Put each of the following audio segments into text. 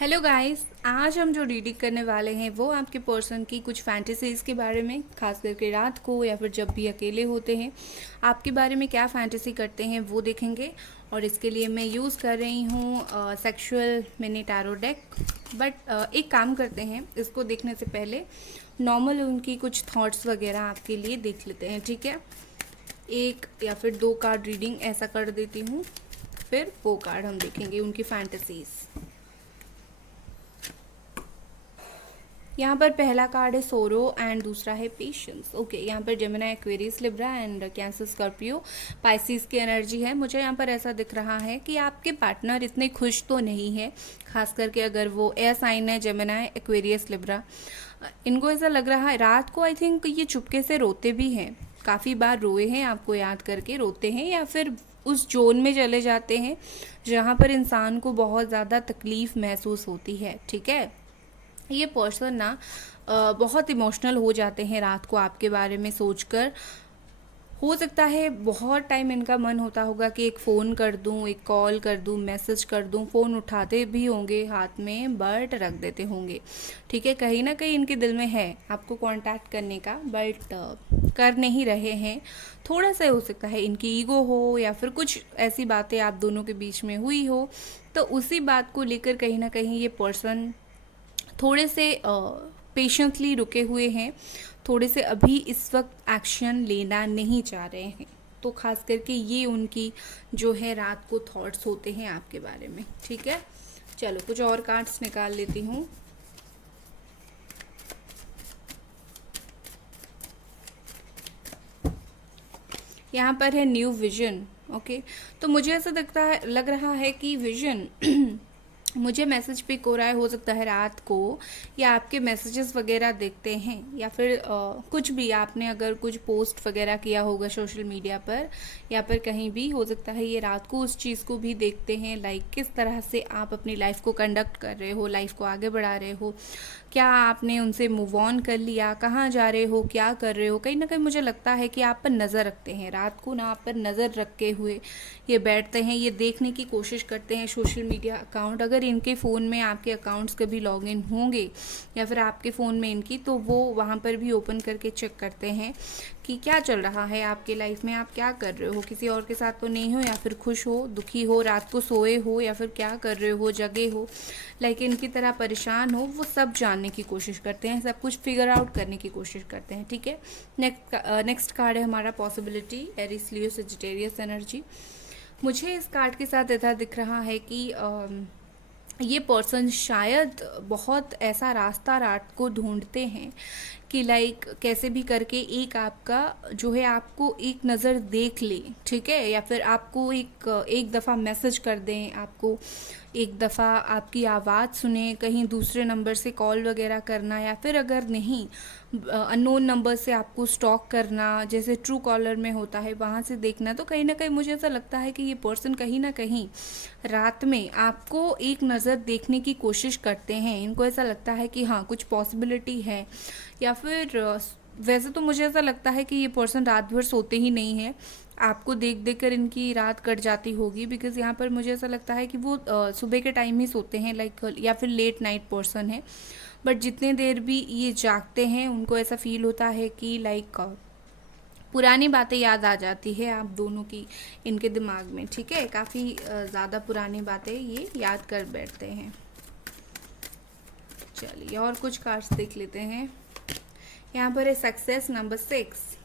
Hello guys, आज हम जो रीडिंग करने वाले हैं वो आपके पर्सन की कुछ फैंटेसीज़ के बारे में, खास करके रात को या फिर जब भी अकेले होते हैं आपके बारे में क्या फैंटेसी करते हैं वो देखेंगे। और इसके लिए मैं यूज़ कर रही हूँ sexual mini tarot deck. But एक काम करते हैं, इसको देखने से पहले नॉर्मल उनकी कुछ थॉट्स वगैरह आपके लिए देख लेते हैं, ठीक है। एक या फिर दो कार्ड रीडिंग ऐसा कर देती हूँ, फिर वो कार्ड हम देखेंगे उनकी फैंटेसीज़। यहाँ पर पहला कार्ड है सोरो एंड दूसरा है पेशेंस। ओके, यहाँ पर Gemini, Aquarius, Libra and cancer, Scorpio, Pisces की एनर्जी है। मुझे यहाँ पर ऐसा दिख रहा है कि आपके पार्टनर इतने खुश तो नहीं है, खास करके अगर वो एयर साइन है, जेमिनी, एक्वेरियस, लिब्रा। इनको ऐसा लग रहा है रात को, आई थिंक ये चुपके से रोते भी हैं, काफ़ी बार रोए हैं, आपको याद करके रोते हैं, या फिर उस जोन में चले जाते हैं जहाँ पर इंसान को बहुत ज़्यादा तकलीफ़ महसूस होती है, ठीक है। ये पर्सन ना बहुत इमोशनल हो जाते हैं रात को आपके बारे में सोचकर। हो सकता है बहुत टाइम इनका मन होता होगा कि एक फ़ोन कर दूं, एक कॉल कर दूं, मैसेज कर दूं। फ़ोन उठाते भी होंगे हाथ में, बट रख देते होंगे, ठीक है। कहीं ना कहीं इनके दिल में है आपको कांटेक्ट करने का, बट कर नहीं रहे हैं। थोड़ा सा हो सकता है इनकी ईगो हो, या फिर कुछ ऐसी बातें आप दोनों के बीच में हुई हो, तो उसी बात को लेकर कहीं ना कहीं ये पर्सन थोड़े से पेशेंटली रुके हुए हैं, थोड़े से अभी इस वक्त एक्शन लेना नहीं चाह रहे हैं। तो खास करके ये उनकी जो है रात को थॉट्स होते हैं आपके बारे में, ठीक है। चलो कुछ और कार्ड्स निकाल लेती हूँ। यहाँ पर है न्यू विजन। ओके, तो मुझे ऐसा लग रहा है कि विजन मुझे मैसेज पिक हो रहा है, हो सकता है रात को, या आपके मैसेजेस वगैरह देखते हैं, या फिर कुछ भी आपने अगर कुछ पोस्ट वगैरह किया होगा सोशल मीडिया पर, या फिर कहीं भी हो सकता है ये रात को उस चीज़ को भी देखते हैं, लाइक किस तरह से आप अपनी लाइफ को कंडक्ट कर रहे हो, लाइफ को आगे बढ़ा रहे हो, क्या आपने उनसे मूव ऑन कर लिया, कहाँ जा रहे हो, क्या कर रहे हो। कहीं ना कहीं मुझे लगता है कि आप पर नज़र रखते हैं रात को ना, आप पर नज़र रखे हुए ये बैठते हैं, ये देखने की कोशिश करते हैं सोशल मीडिया अकाउंट। अगर इनके फ़ोन में आपके अकाउंट्स कभी लॉगिन होंगे या फिर आपके फ़ोन में इनकी, तो वो वहाँ पर भी ओपन करके चेक करते हैं कि क्या चल रहा है आपके लाइफ में, आप क्या कर रहे हो, किसी और के साथ तो नहीं हो, या फिर खुश हो, दुखी हो, रात को सोए हो, या फिर क्या कर रहे हो, जगे हो, लाइक इनकी तरह परेशान हो। वो सब जानने की कोशिश करते हैं, सब कुछ फिगर आउट करने की कोशिश करते हैं, ठीक है। नेक्स्ट कार्ड है हमारा पॉसिबिलिटी, एरिस, लियो, सजिटेरियस एनर्जी। मुझे इस कार्ड के साथ ऐसा दिख रहा है कि ये पर्सन शायद बहुत ऐसा रास्ता रात को ढूंढते हैं कि लाइक कैसे भी करके एक आपका जो है, आपको एक नज़र देख ले, ठीक है, या फिर आपको एक दफ़ा मैसेज कर दें, आपको एक दफ़ा आपकी आवाज़ सुने, कहीं दूसरे नंबर से कॉल वगैरह करना, या फिर अगर नहीं अननोन नंबर से आपको स्टॉक करना, जैसे ट्रू कॉलर में होता है, वहाँ से देखना। तो कहीं ना कहीं मुझे ऐसा लगता है कि ये पर्सन कहीं ना कहीं रात में आपको एक नज़र देखने की कोशिश करते हैं। इनको ऐसा लगता है कि हाँ कुछ पॉसिबिलिटी है, या फिर वैसे तो मुझे ऐसा लगता है कि ये पर्सन रात भर सोते ही नहीं है, आपको देख देख कर इनकी रात कट जाती होगी। बिकॉज यहाँ पर मुझे ऐसा लगता है कि वो सुबह के टाइम ही सोते हैं, लाइक, या फिर लेट नाइट पर्सन है। बट जितने देर भी ये जागते हैं उनको ऐसा फील होता है कि लाइक पुरानी बातें याद आ जाती है आप दोनों की इनके दिमाग में, ठीक है। काफ़ी ज़्यादा पुरानी बातें ये याद कर बैठते हैं। चलिए और कुछ कार्ड्स देख लेते हैं। यहाँ पर है सक्सेस, नंबर 6।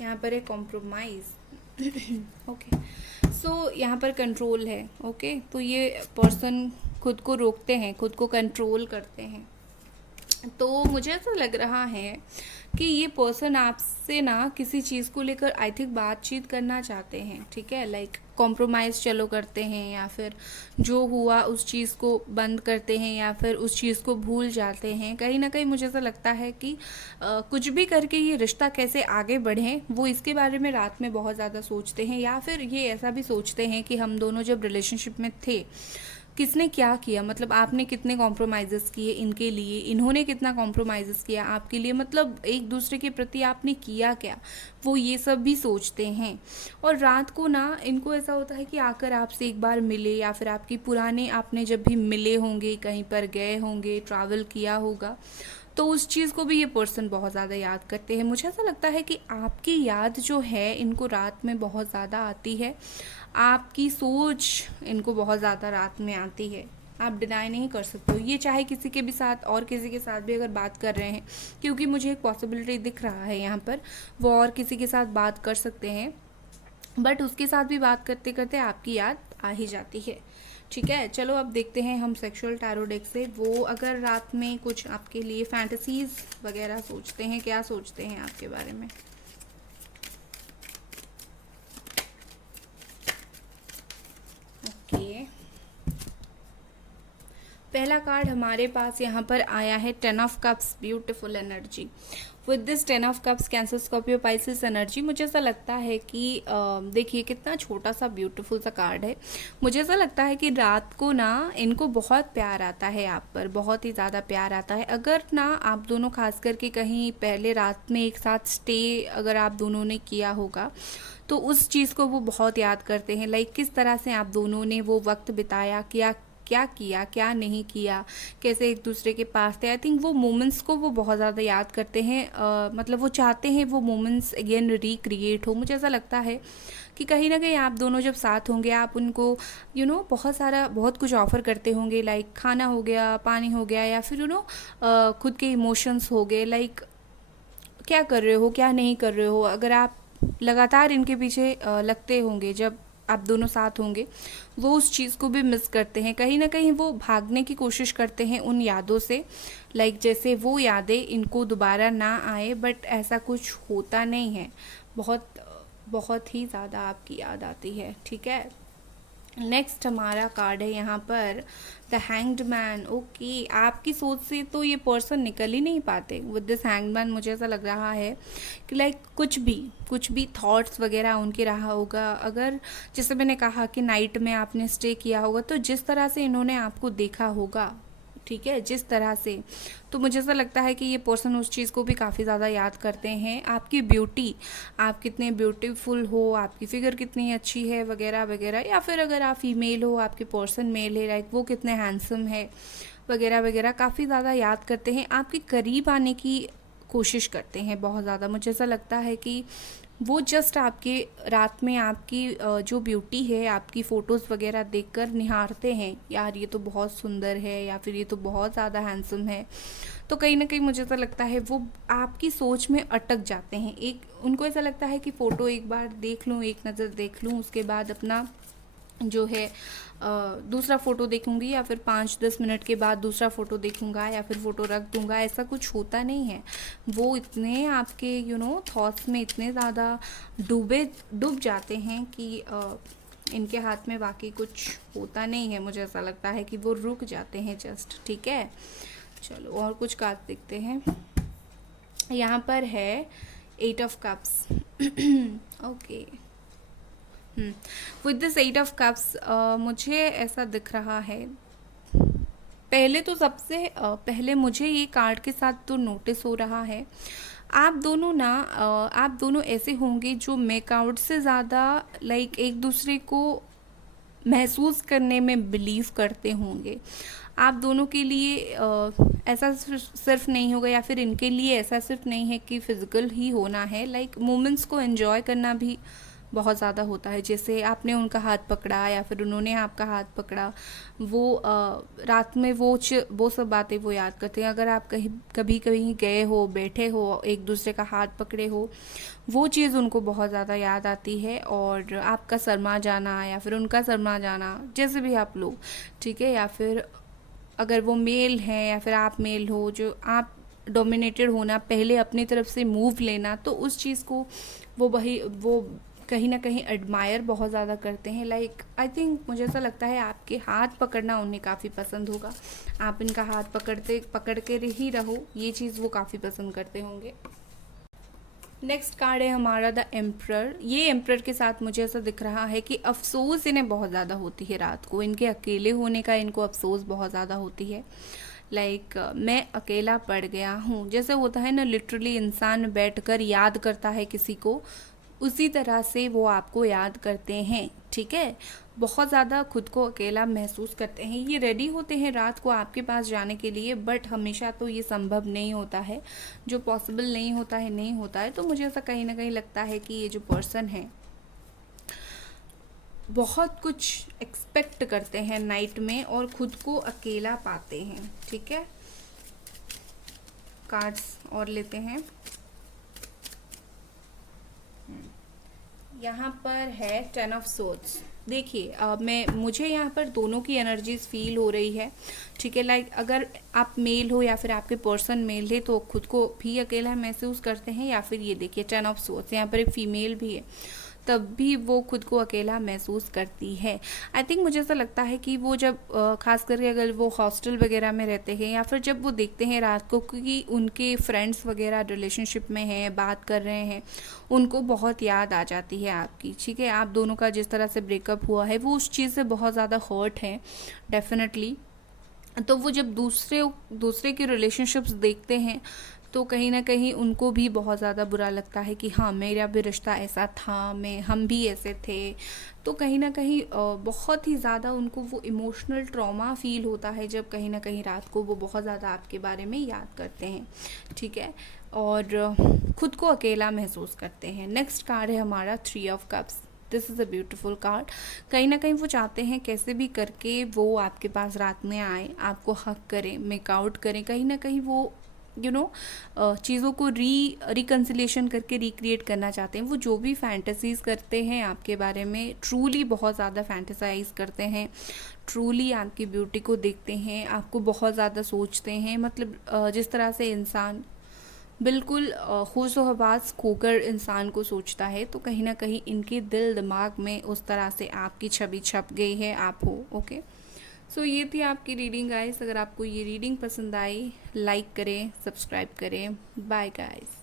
यहाँ पर है कॉम्प्रोमाइज़। ओके, सो यहाँ पर कंट्रोल है। ओके, तो ये पर्सन खुद को रोकते हैं, खुद को कंट्रोल करते हैं। तो मुझे ऐसा लग रहा है कि ये पर्सन आपसे ना किसी चीज़ को लेकर आई थिंक बातचीत करना चाहते हैं, ठीक है। लाइक कॉम्प्रोमाइज़ चलो करते हैं, या फिर जो हुआ उस चीज़ को बंद करते हैं, या फिर उस चीज़ को भूल जाते हैं। कहीं ना कहीं मुझे ऐसा लगता है कि कुछ भी करके ये रिश्ता कैसे आगे बढ़े, वो इसके बारे में रात में बहुत ज़्यादा सोचते हैं। या फिर ये ऐसा भी सोचते हैं कि हम दोनों जब रिलेशनशिप में थे किसने क्या किया, मतलब आपने कितने कॉम्प्रोमाइज़ेस किए इनके लिए, इन्होंने कितना कॉम्प्रोमाइज़ेस किया आपके लिए, मतलब एक दूसरे के प्रति आपने किया क्या, वो ये सब भी सोचते हैं। और रात को ना इनको ऐसा होता है कि आकर आपसे एक बार मिले, या फिर आपकी पुराने आपने जब भी मिले होंगे, कहीं पर गए होंगे, ट्रैवल किया होगा, तो उस चीज़ को भी ये पर्सन बहुत ज़्यादा याद करते हैं। मुझे ऐसा लगता है कि आपकी याद जो है इनको रात में बहुत ज़्यादा आती है, आपकी सोच इनको बहुत ज़्यादा रात में आती है, आप डिनाई नहीं कर सकते हो। ये चाहे किसी के भी साथ और किसी के साथ भी अगर बात कर रहे हैं, क्योंकि मुझे एक पॉसिबिलिटी दिख रहा है यहाँ पर, वो और किसी के साथ बात कर सकते हैं, बट उसके साथ भी बात करते करते आपकी याद आ ही जाती है। ठीक है, चलो अब देखते हैं हम सेक्सुअल टैरो डेक से वो अगर रात में कुछ आपके लिए फैंटेसीज वगैरह सोचते हैं, क्या सोचते हैं आपके बारे में। ओके, पहला कार्ड हमारे पास यहाँ पर आया है 10 of cups, beautiful energy. With this 10 of cups, cancer, Scorpio, Pisces energy, मुझे ऐसा लगता है कि देखिए कितना छोटा सा ब्यूटीफुल सा कार्ड है। मुझे ऐसा लगता है कि रात को ना इनको बहुत प्यार आता है आप पर, बहुत ही ज़्यादा प्यार आता है। अगर ना आप दोनों खास करके कहीं पहले रात में एक साथ स्टे अगर आप दोनों ने किया होगा, तो उस चीज़ को वो बहुत याद करते हैं। लाइक किस तरह से आप दोनों ने वो वक्त बिताया, क्या किया, क्या नहीं किया, कैसे एक दूसरे के पास थे। आई थिंक वो मोमेंट्स को वो बहुत ज़्यादा याद करते हैं। मतलब वो चाहते हैं वो मोमेंट्स अगेन रिक्रिएट हो। मुझे ऐसा लगता है कि कहीं ना कहीं आप दोनों जब साथ होंगे, आप उनको बहुत कुछ ऑफ़र करते होंगे। लाइक खाना हो गया, पानी हो गया, या फिर खुद के इमोशंस हो गए। लाइक क्या कर रहे हो, क्या नहीं कर रहे हो। अगर आप लगातार इनके पीछे लगते होंगे, जब आप दोनों साथ होंगे, वो उस चीज़ को भी मिस करते हैं। कहीं ना कहीं वो भागने की कोशिश करते हैं उन यादों से, लाइक जैसे वो यादें इनको दोबारा ना आए, बट ऐसा कुछ होता नहीं है। बहुत बहुत ही ज़्यादा आपकी याद आती है। ठीक है, नेक्स्ट हमारा कार्ड है यहाँ पर द हैंग्ड मैन। ओके, आपकी सोच से तो ये पर्सन निकल ही नहीं पाते। विद दिस हैंग्ड मैन मुझे ऐसा लग रहा है कि लाइक कुछ भी थॉट्स वगैरह उनके रहा होगा। अगर जैसे मैंने कहा कि नाइट में आपने स्टे किया होगा, तो जिस तरह से इन्होंने आपको देखा होगा, ठीक है, जिस तरह से, तो मुझे ऐसा लगता है कि ये पर्सन उस चीज़ को भी काफ़ी ज़्यादा याद करते हैं। आपकी ब्यूटी, आप कितने ब्यूटीफुल हो, आपकी फिगर कितनी अच्छी है वगैरह वगैरह, या फिर अगर आप फीमेल हो, आपके पर्सन मेल है, लाइक वो कितने हैंडसम है वगैरह वगैरह, काफ़ी ज़्यादा याद करते हैं। आपके करीब आने की कोशिश करते हैं बहुत ज़्यादा। मुझे ऐसा लगता है कि वो जस्ट आपके रात में आपकी जो ब्यूटी है, आपकी फ़ोटोज़ वगैरह देखकर निहारते हैं, यार ये तो बहुत सुंदर है, या फिर ये तो बहुत ज़्यादा हैंडसम है। तो कहीं ना कहीं मुझे ऐसा लगता है वो आपकी सोच में अटक जाते हैं। उनको ऐसा लगता है कि फ़ोटो एक बार देख लूँ, एक नज़र देख लूँ, उसके बाद अपना जो है दूसरा फ़ोटो देखूंगी, या फिर 5-10 मिनट के बाद दूसरा फ़ोटो देखूंगा, या फिर फ़ोटो रख दूंगा। ऐसा कुछ होता नहीं है। वो इतने आपके थॉट्स में इतने ज़्यादा डूब जाते हैं कि इनके हाथ में वाकई कुछ होता नहीं है। मुझे ऐसा लगता है कि वो रुक जाते हैं जस्ट। ठीक है, चलो और कुछ कार्ड देखते हैं। यहाँ पर है 8 of cups. Okay, with this 8 of cups मुझे ऐसा दिख रहा है, पहले तो सबसे पहले मुझे ये कार्ड के साथ तो नोटिस हो रहा है, आप दोनों ऐसे होंगे जो मेकआउट से ज़्यादा लाइक एक दूसरे को महसूस करने में बिलीव करते होंगे। आप दोनों के लिए ऐसा सिर्फ नहीं होगा, या फिर इनके लिए ऐसा सिर्फ नहीं है कि फिज़िकल ही होना है। लाइक मोमेंट्स को एंजॉय करना भी बहुत ज़्यादा होता है। जैसे आपने उनका हाथ पकड़ा, या फिर उन्होंने आपका हाथ पकड़ा, वो रात में वो सब बातें वो याद करते हैं। अगर आप कभी गए हो, बैठे हो, एक दूसरे का हाथ पकड़े हो, वो चीज़ उनको बहुत ज़्यादा याद आती है। और आपका शर्मा जाना, या फिर उनका शर्मा जाना, जैसे भी आप लोग, ठीक है, या फिर अगर वो मेल हैं या फिर आप मेल हो, जो आप डोमिनेटेड होना, पहले अपनी तरफ से मूव लेना, तो उस चीज़ को वो कहीं ना कहीं एडमायर बहुत ज़्यादा करते हैं। लाइक आई थिंक मुझे ऐसा लगता है आपके हाथ पकड़ना उन्हें काफ़ी पसंद होगा। आप इनका हाथ पकड़ के ही रहो, ये चीज़ वो काफ़ी पसंद करते होंगे। नेक्स्ट कार्ड है हमारा द एम्प्रर। ये एम्प्रर के साथ मुझे ऐसा दिख रहा है कि अफसोस इन्हें बहुत ज़्यादा होती है रात को, इनके अकेले होने का इनको अफसोस बहुत ज़्यादा होती है। मैं अकेला पड़ गया हूँ, जैसे होता है ना, लिटरली इंसान बैठकर याद करता है किसी को, उसी तरह से वो आपको याद करते हैं, ठीक है। बहुत ज़्यादा खुद को अकेला महसूस करते हैं, ये रेडी होते हैं रात को आपके पास जाने के लिए, बट हमेशा तो ये संभव नहीं होता है, जो पॉसिबल नहीं होता है नहीं होता है। तो मुझे ऐसा कहीं ना कहीं लगता है कि ये जो पर्सन है बहुत कुछ एक्सपेक्ट करते हैं नाइट में और खुद को अकेला पाते हैं, ठीक है। कार्ड्स और लेते हैं। यहाँ पर है 10 ऑफ सोर्ड्स। देखिए मुझे यहाँ पर दोनों की एनर्जीज फील हो रही है, ठीक है। अगर आप मेल हो या फिर आपके पर्सन मेल है तो खुद को भी अकेला महसूस करते हैं, या फिर ये देखिए 10 ऑफ सोर्ड्स, यहाँ पर एक फीमेल भी है, तब भी वो खुद को अकेला महसूस करती है। आई थिंक मुझे ऐसा लगता है कि वो जब खास करके अगर वो हॉस्टल वगैरह में रहते हैं, या फिर जब वो देखते हैं रात को क्योंकि उनके फ्रेंड्स वगैरह रिलेशनशिप में हैं, बात कर रहे हैं, उनको बहुत याद आ जाती है आपकी, ठीक है। आप दोनों का जिस तरह से ब्रेकअप हुआ है वो उस चीज़ से बहुत ज़्यादा हर्ट है डेफिनेटली। तो वो जब दूसरे के रिलेशनशिप्स देखते हैं तो कहीं ना कहीं उनको भी बहुत ज़्यादा बुरा लगता है कि हाँ मेरा भी रिश्ता ऐसा था, हम भी ऐसे थे। तो कहीं ना कहीं बहुत ही ज़्यादा उनको वो इमोशनल ट्रॉमा फील होता है जब कहीं ना कहीं रात को वो बहुत ज़्यादा आपके बारे में याद करते हैं, ठीक है, और खुद को अकेला महसूस करते हैं। नेक्स्ट कार्ड है हमारा 3 of cups. This is a beautiful card. कहीं ना कहीं वो चाहते हैं कैसे भी करके वो आपके पास रात में आए, आपको हक करें, मेकआउट करें, कहीं ना कहीं वो चीज़ों को रिकन्सिलेशन करके रिक्रिएट करना चाहते हैं। वो जो भी फैंटेसीज़ करते हैं आपके बारे में, ट्रूली बहुत ज़्यादा फैंटेसाइज करते हैं, ट्रूली आपकी ब्यूटी को देखते हैं, आपको बहुत ज़्यादा सोचते हैं। मतलब जिस तरह से इंसान बिल्कुल होश व हवास खोकर इंसान को सोचता है, तो कहीं ना कहीं इनके दिल दिमाग में उस तरह से आपकी छवि छप गई है, आप हो, ओके। सो ये थी आपकी रीडिंग गाइस। अगर आपको ये रीडिंग पसंद आई, लाइक करें, सब्सक्राइब करें। Bye guys.